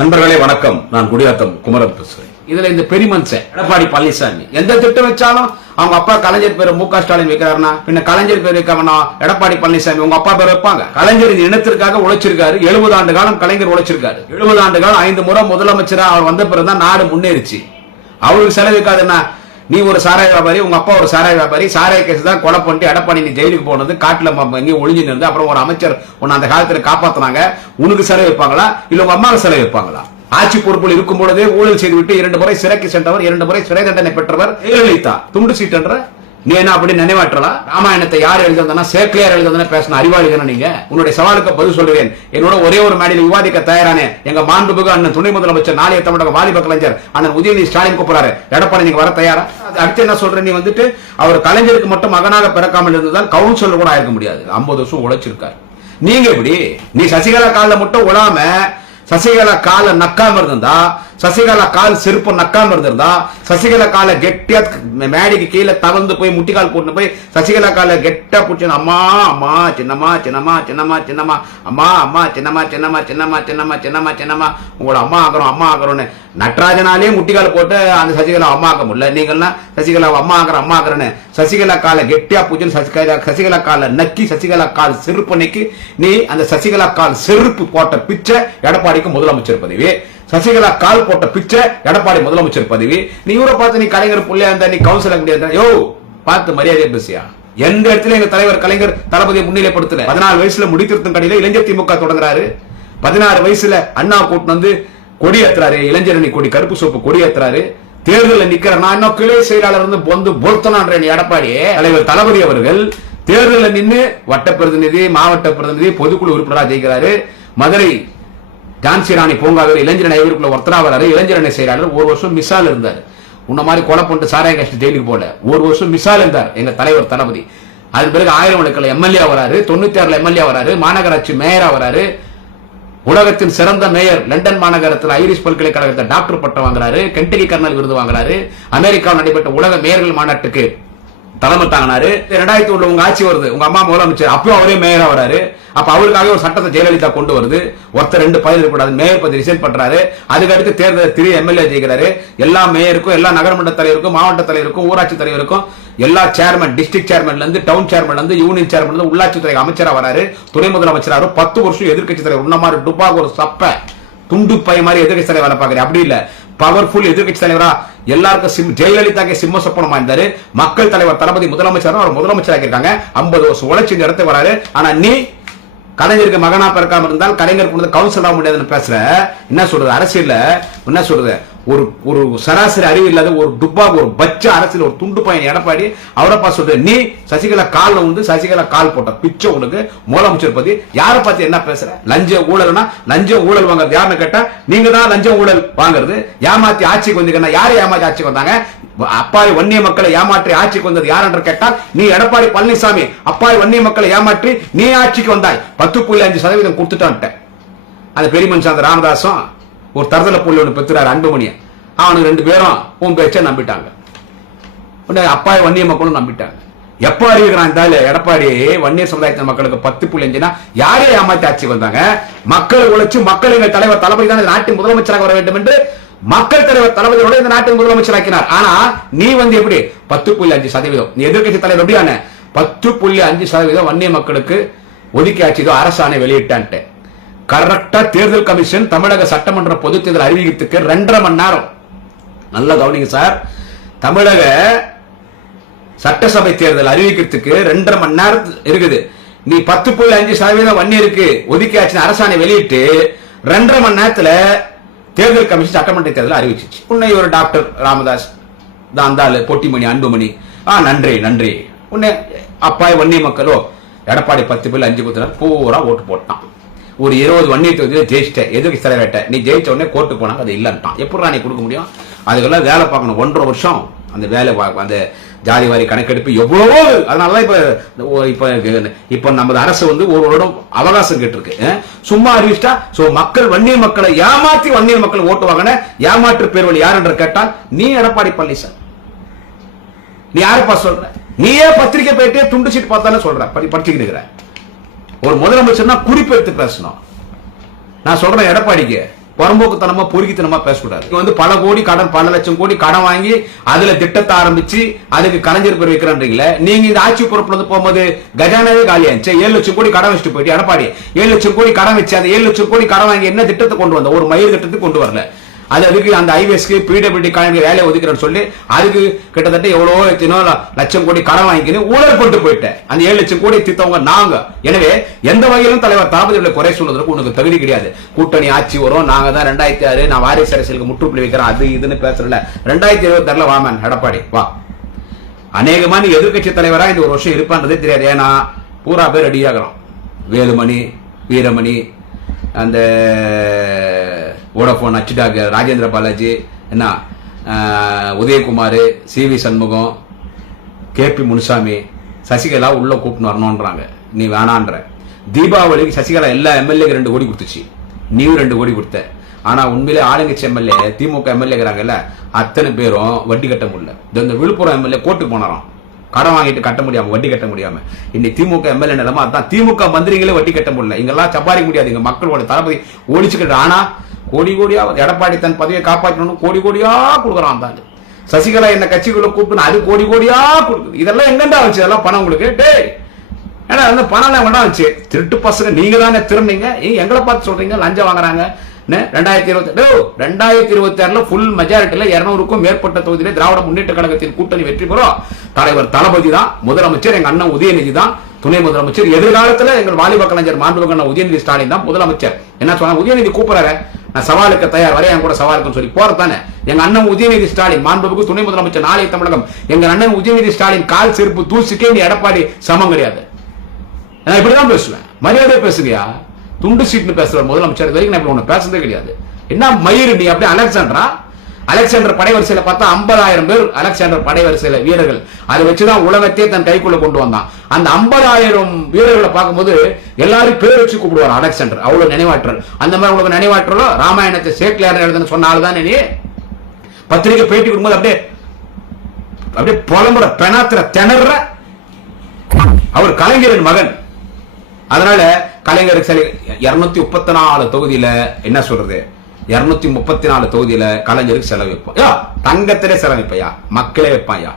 நண்பர்களே வணக்கம். நான் குடியாத்தம் குமரன் பேசுறேன். இதுல இந்த பெரிய மனுஷன் எடப்பாடி பழனிசாமி எந்த திட்டம் வச்சாலும் அவங்க அப்பா கலைஞர் பேரு மு க ஸ்டாலின் வைக்கிறாருன்னா பின்ன கலைஞர் பேர் வைக்கவனா எடப்பாடி பழனிசாமி உங்க அப்பா பேர் வைப்பாங்க. கலைஞர் இந்த இனத்திற்காக உழைச்சிருக்காரு. 70 ஆண்டு காலம் கலைஞர் உழைச்சிருக்காரு. 70 ஆண்டு காலம் 5 முறை முதலமைச்சரா அவர் வந்த பிறகுதான் நாடு முன்னேறிச்சு. அவருக்கு செலவிக்காதுன்னா நீ ஒரு சாராய வியாபாரி, உங்க அப்பா ஒரு சாராய வியாபாரி, சாராய கேஸ் தான் கொலை பண்ணிட்டு எடப்பாடி நீ ஜெயிலுக்கு போனது, காட்டுல எங்கேயும் ஒளிஞ்சு நின்று அப்புறம் ஒரு அமைச்சர் உன்னை அந்த காலத்துல காப்பாத்தினாங்க. உனக்கு செலவு வைப்பாங்களா இல்ல உங்க அம்மாவுக்கு செலவு வைப்பாங்களா? ஆட்சி பொறுப்பில் இருக்கும் பொழுதே ஊழல் செய்துவிட்டு 2 முறை சிறைக்கு சென்றவர், 2 முறை சிறை தண்டனை பெற்றவர் ஜெயலலிதா. துண்டு சீட்டுன்ற நீ என்ன அப்படி நினைவாற்றலாம்? ராமாயணத்தை யார் எழுதுனா சேக்கிலியார் எழுதுனா பேசின அறிவாளிகள் நீங்க. உன்னுடைய சவாலுக்கு பதில் சொல்லுவேன். என்னோட ஒரே ஒரு மேடையில் விவாதிக்க தயாரானே எங்க மாண்புமிகு அண்ணன் துணை முதலமைச்சர் நாளைய தமிழக வாலிப கலைஞர் அண்ணன் உதயநிதி ஸ்டாலின் கூப்பிடுறாரு. எடப்பாடி நீங்க வர தயாரா? அடுத்து என்ன சொல்ற? நீ வந்துட்டு அவர் கலைஞருக்கு மட்டும் மகனாக பிறக்காமல் இருந்ததால் கவுன்சிலர் கூட ஆயிருக்க முடியாது. 50 வருஷம் உழைச்சிருக்காரு. நீங்க எப்படி நீ சசிகலா கால மட்டும் உழாம சசிகலா கால நக்காம இருந்தா, சசிகலா கால் செருப்பு நக்காம இருந்திருந்தா, சசிகலா கால கெட்டியா மேடைக்கு கீழே தவந்து போய் முட்டிக்கால் போட்டு போய் சசிகலா கால கெட்டா பிடிச்ச அம்மா அம்மா சின்னம்மா சின்னம்மா சின்னம்மா சின்னம்மா அம்மா அம்மா சின்னம்மா சின்னம்மா சின்னம்மா சின்னம்மா சின்னம்மா சின்னம்மா உங்களோட அம்மா ஆக்குறோம்னு நட்ராஜனாலே முட்டிக்கால் போட்டு அந்த சசிகலா அம்மா ஆக்க முடியல. நீங்கள்லாம் சசிகலா அம்மா ஆக்குறேன்னு சசிகலா கால கெட்டியா பூச்சின்னு சசிகலா கால நக்கி சசிகலா கால் செருப்பு நக்கி நீ அந்த சசிகலா கால் செருப்பு போட்ட பிச்சை எடப்பாடிக்கு முதலமைச்சர் பதவி, சசிகலா கால் போட்ட பிச்சை எடப்பாடி முதலமைச்சர் பதவி. நீ இவரை பார்த்து நீ கலைஞர் புள்ளையா இருந்தா நீ கவுன்சிலர் முடியாது. யோ பார்த்து மரியாதையா பேசியா? எந்த இடத்துல எங்க தலைவர் கலைஞர் தளபதியை முன்னிலைப்படுத்தல. 14 வயசுல முடித்திருத்தும் கடையில இளைஞர் திமுக தொடங்குறாரு. 16 வயசுல அண்ணா கூட்டு வந்து கொடி ஏத்துறாரு. இளைஞரணி கொடி, கருப்பு சோப்பு கொடி ஏத்துறாரு. தேர்தலில் நிக்கிற நான் இன்னும் கிளை செயலாளர் வந்து பொந்து பொருத்தனான்ற எடப்பாடி தலைவர் தளபதி அவர்கள் தேர்தலில் நின்று வட்ட பிரதிநிதி, மாவட்ட பிரதிநிதி, பொதுக்குழு உறுப்பினராக ஜெயிக்கிறாரு. மதுரை ஜான்சி ராணி பூங்காவில் இளைஞரணி ஐவருக்குள்ள ஒருத்தரா வராரு. இளைஞரணி செயலாளர் 1 வருஷம் மிஸ்ஸால் இருந்தார். உன்ன மாதிரி கொலை பண்ணிட்டு சாராய கஷ்டம் ஜெயிலுக்கு போல 1 வருஷம் மிஸ்ஸால் இருந்தார் எங்க தலைவர் தளபதி. அதன் பிறகு 1000 வழக்கில் எம்எல்ஏ வராரு, 96 எம்எல்ஏ வராரு, மாநகராட்சி மேயரா வராரு, உலகத்தின் சிறந்த மேயர் லண்டன் மாநகரத்தில் ஐரிஷ் பல்கலைக்கழகத்தில் டாக்டர் பட்டம் வாங்குறாரு, கென்டகி கர்னல் விருது வாங்குறாரு, அமெரிக்காவில் நடைபெற்ற உலக மேயர்கள் மாநாட்டுக்கு தலைமை தாங்கினாரு. 2001 உங்க ஆட்சி வருது, உங்க அம்மா முதலமைச்சர், அப்பயும் அவரே மேயரா வராரு. அப்ப அவருக்காக ஒரு சட்டத்தை ஜெயலலிதா கொண்டு வருது. ஒருத்தர் 2 பதவி இருக்கக்கூடாது, மேயர் பதவி ரிசைன் பண்றாரு. அதுக்கடுத்து தேர்தல் 3 எம்எல்ஏ ஜெயிக்கிறாரு. எல்லா மேயருக்கும், எல்லா நகரமன்ற தலைவருக்கும், மாவட்ட தலைவருக்கும், ஊராட்சி தலைவருக்கும், எல்லா சேர்மன், டிஸ்ட்ரிக்ட் சேர்மன்ல இருந்து, டவுன் சேர்மன்ல இருந்து, யூனியன் சேர்மன்ல இருந்து உள்ளாட்சித்துறை அமைச்சரா வராரு. துணை முதலமைச்சராரு. 10 வருஷம் எதிர்கட்சி தலைவர். உன்ன மாதிரி டுபாக் ஒரு சப்ப துண்டு பை மாதிரி எதிர்கட்சி தலைவர் வேலை பாக்குறேன். அப்படி இல்ல, பவர்ஃபுல் எதிர்கட்சி தலைவரா எல்லாருக்கும் ஜெயலலிதாக்கு சிம்ம சொப்பனமா இருந்தாரு. மக்கள் தலைவர் தளபதி முதலமைச்சர் அவர் முதலமைச்சராக இருக்காங்க. 50 வருஷம் உழைச்சி இந்த இடத்துக்கு வராரு. ஆனா நீ கலைஞருக்கு மகனா பிறக்காம இருந்தால் கலைஞர் கொண்டு கவுன்சில் ஆக முடியாதுன்னு பேசுற. என்ன சொல்றது? அரசியல்ல என்ன சொல்றது? ஒரு சராசரி அறிவு இல்லாத ஒரு டுப்பாக், ஒரு பச்ச அரசியல், ஒரு துண்டு பையன் எடப்பாடி அவரப்பா சொல்ற. நீ சசிகலா கால்ல வந்து சசிகலா கால் போட்ட பிச்சை உனக்கு முதலமைச்சர் பத்தி யாரை பார்த்து என்ன பேசுற? லஞ்ச ஊழல்னா லஞ்சம் ஊழல் வாங்குறது யாருன்னு கேட்டா நீங்க தான் லஞ்சம் ஊழல் வாங்குறது. ஏமாத்தி ஆட்சிக்கு வந்தீங்கன்னா யாரை ஏமாத்தி ஆட்சிக்கு வந்தாங்க? அப்பாவி வன்னிய மக்களை ஏமாற்றி ஆட்சிக்கு வந்தது யார் என்று கேட்டால் நீ எடப்பாடி பழனிசாமி. அப்பாவி வன்னிய மக்களை ஏமாற்றி நீ ஆட்சிக்கு வந்தாய். 10.5% கொடுத்துட்டான்ட்ட. அந்த பெரிய மனுஷன் அந்த ராமதாசும் ஒரு தரதல புள்ளி ஒன்று பெற்றுறாரு, அன்புமணிய. அவனுக்கு 2 பேரும் உன் பேச்ச நம்பிட்டாங்க. அப்பாவி வன்னிய மக்களும் நம்பிட்டாங்க. எப்ப அறிவிக்கிறான் இந்த எடப்பாடி வன்னிய சமுதாயத்தின் மக்களுக்கு 10.5 யாரே ஏமாத்தி ஆட்சிக்கு வந்தாங்க? மக்கள் உழைச்சு மக்கள் எங்கள் தலைவர் தளபதி தான் நாட்டின் முதலமைச்சராக வர வேண்டும் என்று மக்கள் தலைவர் தளபதியோட இந்த நாட்டின் முதலமைச்சர் ஆக்கினார். ஆனா நீ வந்து எப்படி 10.5%? நீ எதிர்கட்சி தலைவர் எப்படியான 10.5% வன்னிய மக்களுக்கு ஒதுக்கி ஆட்சி அரசாணை வெளியிட்டான்ட்டு. கரெக்டா தேர்தல் கமிஷன் தமிழக சட்டமன்ற பொது தேர்தல் அறிவிக்கிறதுக்கு 2.5 மணி நேரம். நல்ல கவனிங்க சார். தமிழக சட்டசபை தேர்தல் அறிவிக்கிறதுக்கு 2.5 மணி நேரம் இருக்குது. நீ 10.5% வன்னியருக்கு ஒதுக்கி ஆட்சி அரசாணை வெளியிட்டு 2.5 மணி நேரத்துல தேர்தல் கமிஷன் சட்டமன்ற தேர்தல் அறிவிச்சிச்சு. உன்னை ஒரு டாக்டர் ராமதாஸ் தான் பொட்டிமணி அன்புமணி நன்றி உன்னை அப்பாய் வன்னிய மக்களோ எடப்பாடி 10.5 கொடுத்தார். பூரா ஓட்டு போட்டான். ஒரு 20 வன்னிய தொகுதியில் ஜெயிச்சிட்ட எதிர்கட்சி தலைவர்கிட்ட. நீ ஜெயிச்ச உடனே கோர்ட்டு போனாங்க. அது இல்லன்ட்டான். எப்படி நீ கொடுக்க முடியும்? அதுக்கெல்லாம் வேலை பார்க்கணும். 1.5 வருஷம் அந்த வேலை, அந்த ஜாதி வாரி கணக்கெடுப்பு எவ்வளவோ. அதனாலதான் இப்ப நமது அரசு வந்து ஒரு வருடம் அவகாசம் கேட்டிருக்கு. சும்மா அறிவிச்சிட்டா மக்கள் வன்னிய மக்களை ஏமாத்தி வன்னிய மக்கள் ஓட்டு வாங்கின ஏமாற்று பேர்வழி யார் என்று கேட்டால் நீ எடப்பாடி பழனிசாமி. நீ யாருப்பா சொல்ற? நீயே பத்திரிகை போயிட்டே துண்டு சீட் பார்த்தானே சொல்ற. படிச்சுக்கிட்டு இருக்கிற ஒரு முதலமைச்சர்னா குறிப்பு எடுத்து பேசணும். நான் சொல்றேன் எடப்பாடிக்கு புறம்போக்குத்தனமா பொறுக்கித்தனமா பேசக்கூடாது. வந்து பல கோடி கடன், பல லட்சம் கோடி கடன் வாங்கி அதுல திட்டத்தை ஆரம்பிச்சு அதுக்கு கலைஞர் பேர் வைக்கிறீங்களே. நீங்க இந்த ஆட்சி பொறுப்புல இருந்து போகும்போது கஜானாவே காலியாச்சு. 7 லட்சம் கோடி கடன் வச்சுட்டு போயிட்டு எடப்பாடி 7 லட்சம் கோடி கடன் வச்சு அந்த 7 லட்சம் கோடி கடன் வாங்கி என்ன திட்டத்தை கொண்டு வந்த? ஒரு மயில் திட்டத்துக்கு கொண்டு வரல. அதுக்கு அந்த ஐவேஸ்க்கு பிடபிள்யூடி கலைஞர் வேலையை ஒதுக்கிறேன்னு சொல்லி அதுக்கு கிட்டத்தட்ட எவ்வளோ லட்சம் கோடி கடன் வாங்கின்னு ஊழல் கொண்டு போயிட்டேன். அந்த 7 லட்சம் கோடி திட்டவங்க நாங்க. எனவே எந்த வகையிலும் தலைவர் தளபதிகளை குறை சொல்வதற்கு உனக்கு தகுதி கிடையாது. கூட்டணி ஆட்சி வரும், நாங்க தான் 2006 நான் வாரிசு அரசியலுக்கு முற்றுப்புள்ளி வைக்கிறேன் அது இதுன்னு பேசுறல. 2026 வாமன் எடப்பாடி வா. அநேகமா நீ எதிர்கட்சி தலைவரா இந்த ஒரு வருஷம் இருப்பான்றதே தெரியாது. ஏன்னா பூரா பேர் ரெடியாகிறோம். வேலுமணி, வீரமணி, அந்த வோடபோன் அச்சுடாக ராஜேந்திர பாலாஜி, என்ன உதயகுமார், சிவி சண்முகம், கேபி முனுசாமி, சசிகலா உள்ள கூப்பிட்டு வரணும்ன்றாங்க. நீ வேணான்ற. தீபாவளிக்கு சசிகலா எல்லா எம்எல்ஏக்கு 2 கோடி கொடுத்துச்சு, நீ 2 கோடி கொடுத்த. ஆனா உண்மையிலே ஆளுங்கட்சி எம்எல்ஏ திமுக எம்எல்ஏங்கிறாங்கல்ல அத்தனை பேரும் வட்டி கட்ட முடியல. இந்த விழுப்புரம் எம்எல்ஏ கோர்ட்டுக்கு போனாராம், கடன் வாங்கிட்டு கட்ட முடியாம, வட்டி கட்ட முடியாம. இன்னைக்கு திமுக எம்எல்ஏ நிலமா அதான். திமுக மந்திரிகளே வட்டி கட்ட முடியல. இங்கெல்லாம் சம்பாதிக்க முடியாது. இங்க மக்களோட தளபதி ஒழிச்சுக்கிட்டு. ஆனா கோடி கோடியா எடப்பாடி தன் பதவியை காப்பாற்றணும் கோடி கோடியா கொடுக்குறான். தான் சசிகலா என்ன கட்சிக்குள்ள கூப்பிட்டு அது கோடி கோடியா கொடுக்குது. இதெல்லாம் எங்கண்டா வச்சு இதெல்லாம் பணம் உங்களுக்கு? டே ஏன்னா அந்த பணம் எல்லாம் வேண்டாம் வச்சு. திருட்டு பசங்க நீங்க தானே திருநீங்க, எங்களை பார்த்து சொல்றீங்க லஞ்சம் வாங்குறாங்க. 2026 ஃபுல் மெஜாரிட்டில 200க்கும் மேற்பட்ட தொகுதியில திராவிட முன்னேற்ற கழகத்தின் கூட்டணி வெற்றி பெறும். தலைவர் தளபதி தான் முதலமைச்சர், எங்க அண்ணன் உதயநிதி தான் துணை முதலமைச்சர். எதிர்காலத்தில் எங்கள் வாலிப கலைஞர் மாண்புமிகு உதயநிதி ஸ்டாலின் தான் முதலமைச்சர். என்ன சொன்னா உதயநிதி கூப்பிடுறாரு, நான் சவாலுக்கு தயார், வரையா கூட சவாலுக்கு சொல்லி போறதானே. எங்க அண்ணன் உதயநிதி ஸ்டாலின் மாண்புமிகு துணை முதலமைச்சர், நாளை தமிழகம். எங்க அண்ணன் உதயநிதி ஸ்டாலின் கால் செருப்பு தூசிக்கே நீ எடப்பாடி சமம் கிடையாது. நான் இப்படிதான் பேசுவேன், மரியாதை பேசுறியா? துண்டு சீட்னு பேசுற முதலமைச்சர் வரைக்கும் நான் ஒண்ணு பேசுறதே கிடையாது. என்ன மயிறு நீ? அப்படியே அலெக்சாண்டர் படைவரிசையில பார்த்தா 50,000 பேர் அலெக்சாண்டர் படைவரிசையில வீரர்கள். அதை வச்சுதான் உலகத்தையே தன் கைக்குள்ள கொண்டு வந்தான். அந்த 50,000 வீரர்களை பார்க்கும்போது எல்லாரும் பேர் வச்சு கூப்பிடுவார் அலெக்சாண்டர். அவ்வளவு நினைவாற்றல். அந்த மாதிரி உங்களுக்கு நினைவாற்றலோ ராமாயணத்தை சேக்கிலார் எழுதுன்னு சொன்ன ஆள் தானே நீ. பத்திரிகை பேட்டி கொடுக்கும்போது அப்படியே அப்படியே புலம்புற, பெணாத்திர, திணற. அவர் கலைஞரின் மகன். அதனால கலைஞர் 234 தொகுதியில என்ன சொல்றது, 234 தொகுதியில கலைஞருக்கு செலவு வைப்போம். தங்கத்திலே செலவு வைப்பையா, மக்களே வைப்பாயா.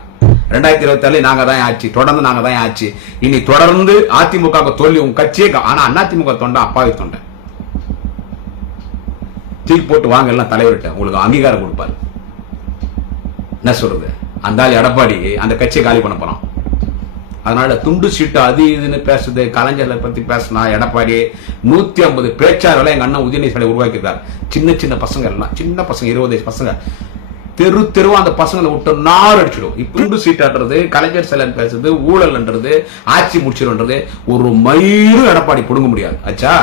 2026 நாங்க தான் ஆட்சி, தொடர்ந்து நாங்க தான் ஆட்சி. இனி தொடர்ந்து அதிமுக தோல்வி உங்க கட்சியே. ஆனா அதிமுக தொண்டை அப்பாவி தொண்டை. தூக்கி போட்டு வாங்க எல்லாம் தலைவர்கிட்ட, உங்களுக்கு அங்கீகாரம் கொடுப்பாரு. என்ன சொல்றது, அந்த எடப்பாடி அந்த கட்சியை காலி பண்ண போறான். அதனால துண்டு சீட்டு அது இதுன்னு பேசுது. கலைஞர்களை பத்தி பேசினா எடப்பாடி 150 பேச்சாளர்களை எங்க அண்ணன் உதயநிதி ஸ்டாலின் உருவாக்கியிருக்காரு. சின்ன சின்ன பசங்க எல்லாம், சின்ன பசங்க 20 பசங்க தெருவா அந்த பசங்களை விட்டு நார் அடிச்சிடும். துண்டு சீட்டாடுறது, கலைஞர் சிலன் பேசுறது, ஊழல்ன்றது, ஆட்சி முடிச்சிடுன்றது ஒரு மயிரும் எடப்பாடி புடுங்க முடியாது. ஆச்சா.